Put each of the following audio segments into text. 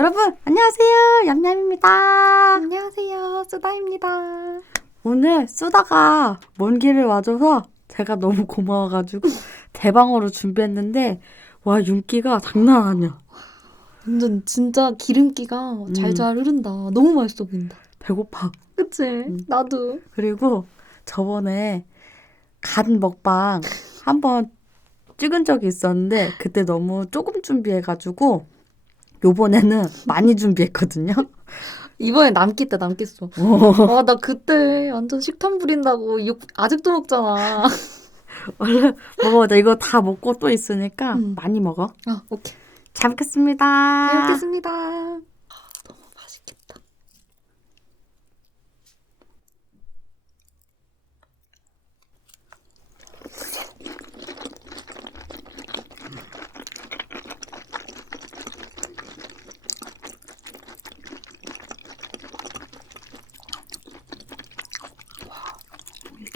여러분, 안녕하세요. 얌얌입니다. 안녕하세요. 수다입니다. 오늘 수다가 먼 길을 와줘서 제가 너무 고마워가지고 대방어로 준비했는데, 와, 윤기가 장난 아니야. 완전 진짜 기름기가 음. 잘잘 흐른다. 너무 맛있어 보인다. 배고파. 그치? 나도. 그리고 저번에 간 먹방 한번 찍은 적이 있었는데, 그때 너무 조금 준비해가지고, 요번에는 많이 준비했거든요. 이번에 남겠다, 남겠어. 어, 와, 나 그때 완전 식탐 부린다고 욕 아직도 먹잖아. 얼른 먹어보자. 이거 다 먹고 또 있으니까 음. 많이 먹어. 아, 오케이. 잘 먹겠습니다. 잘 먹겠습니다. 아, 너무 맛있겠다.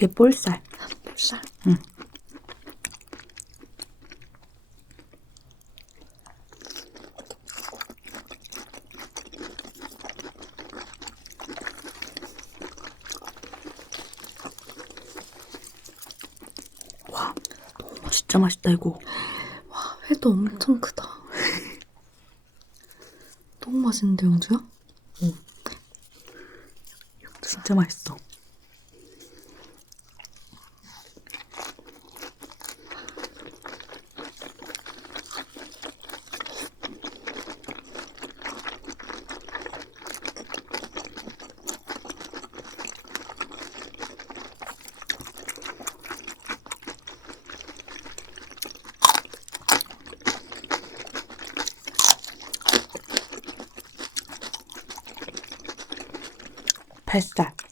이게 볼살. 볼살. 어, 진짜 맛있다 이거. 회도 엄청 크다. 너무 맛있는데, 영주야? 진짜 맛있어. 뱃살.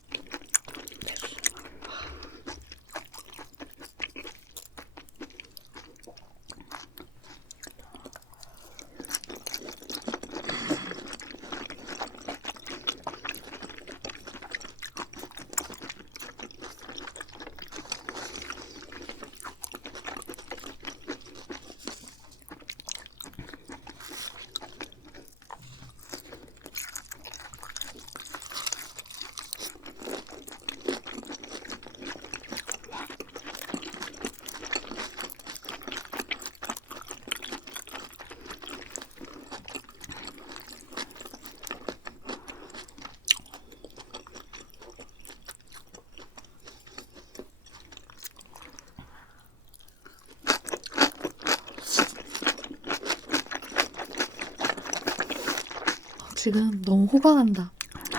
지금 너무 호강한다.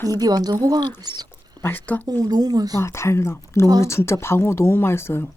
입이 완전 호강하고 있어. 맛있다? 오, 너무 맛있어. 와 달다. 근데 오늘 아. 진짜 방어 너무 맛있어요.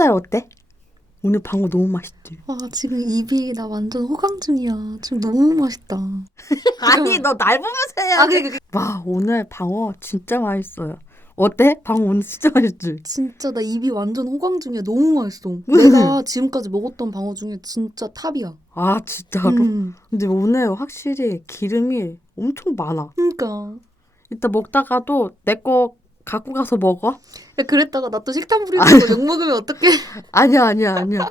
달 어때? 오늘 방어 너무 맛있지? 와, 지금 입이 나 완전 호강 중이야. 지금 너무 맛있다. 아니 너 날 보면서 해야 아, 그, 그, 와 오늘 방어 진짜 맛있어요. 어때? 방어 오늘 진짜 맛있지? 진짜 나 입이 완전 호강 중이야. 너무 맛있어. 내가 지금까지 먹었던 방어 중에 진짜 탑이야. 아 진짜로? 음. 근데 오늘 확실히 기름이 엄청 많아. 그러니까. 이따 먹다가도 내 거 갖고 가서 먹어? 야, 그랬다가 나 또 식탐 부리고 욕 먹으면 어떡해? 아니야 아니야 아니야.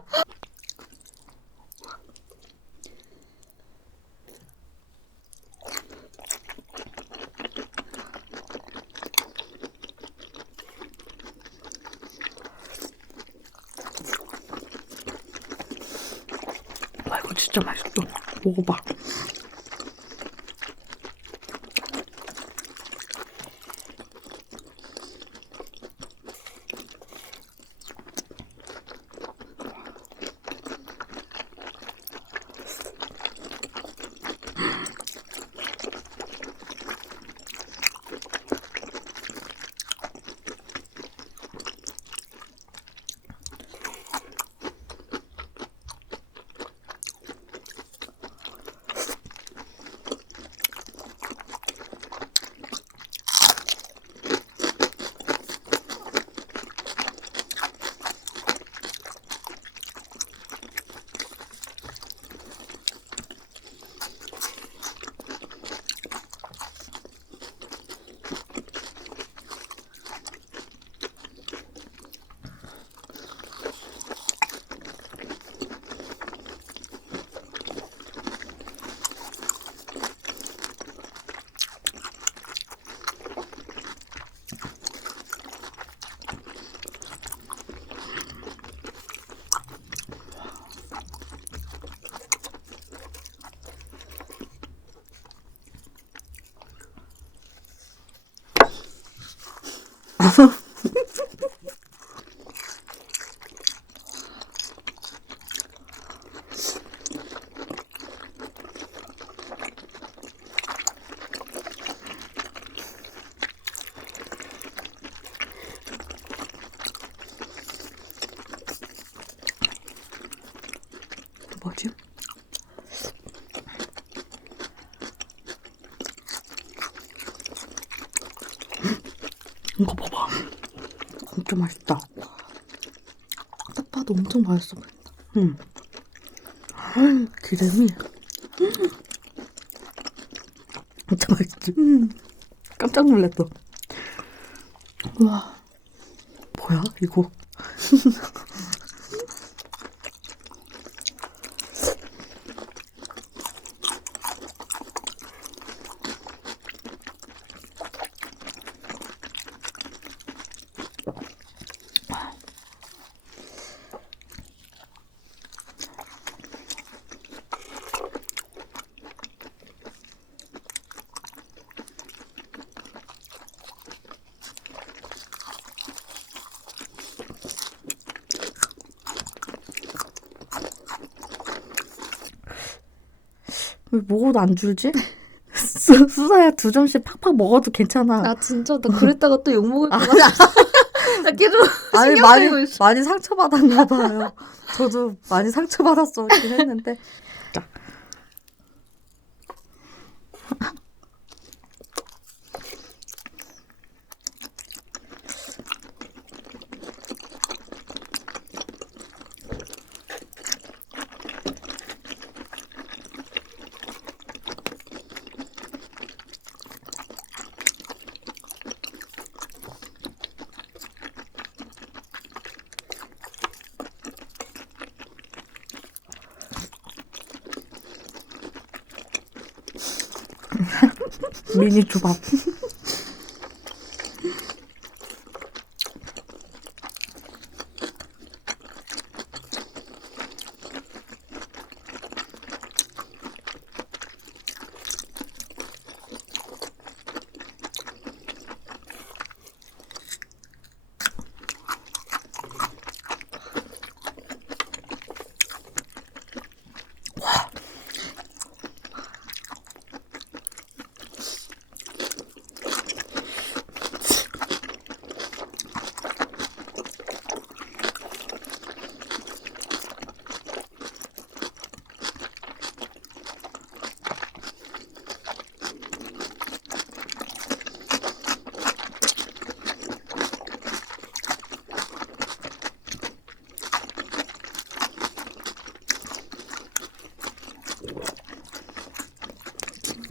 와 이거 진짜 맛있어. 먹어봐. 뭐지? 이거 봐봐. 진짜 맛있다. 딱 봐도 엄청 맛있어 보인다. 응. 기름이 진짜 맛있지? 깜짝 놀랐어. 와, 뭐야 이거? 왜 먹어도 안 줄지? 수, 수사야 두 점씩 팍팍 먹어도 괜찮아. 나 진짜 나 그랬다가 또 욕 먹을 것 같아. 나 계속 아니 많이. 많이 상처받았나 봐요. 저도 많이 상처받았었긴 했는데. 미니 초밥.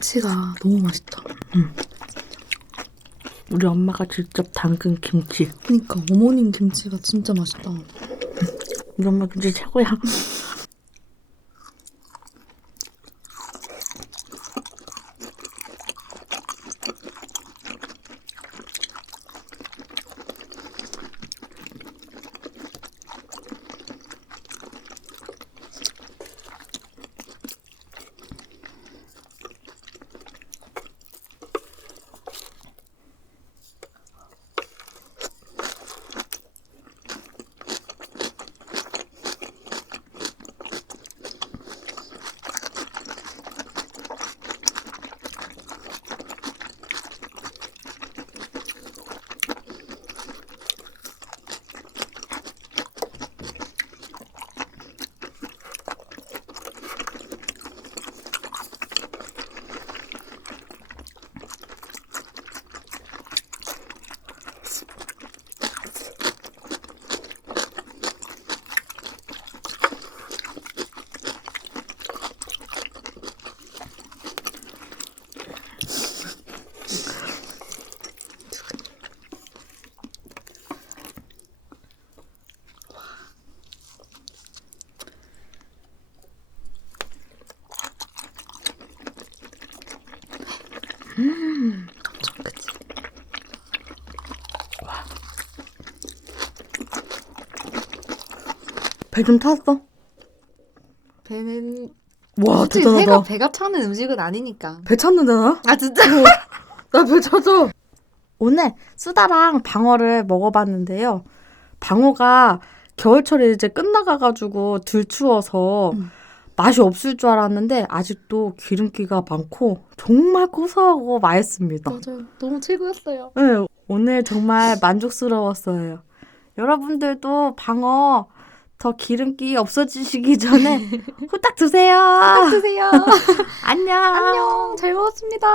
김치가 너무 맛있다. 우리 엄마가 직접 담근 김치. 그니까 어머님 김치가 진짜 맛있다. 우리 엄마 김치 최고야. 배 좀 탔어? 배는 와 솔직히 대단하다. 배가 배가 차는 음식은 아니니까. 배 찼는데 나? 아 진짜? 나배 찼어. 오늘 수다랑 방어를 먹어봤는데요. 방어가 겨울철에 이제 끝나가가지고 들추워서 음. 맛이 없을 줄 알았는데 아직도 기름기가 많고 정말 고소하고 맛있습니다. 맞아요. 너무 최고였어요. 네, 오늘 정말 만족스러웠어요. 여러분들도 방어 더 기름기 없어지시기 전에 후딱 드세요. 드세요. 안녕. 안녕. 잘 먹었습니다.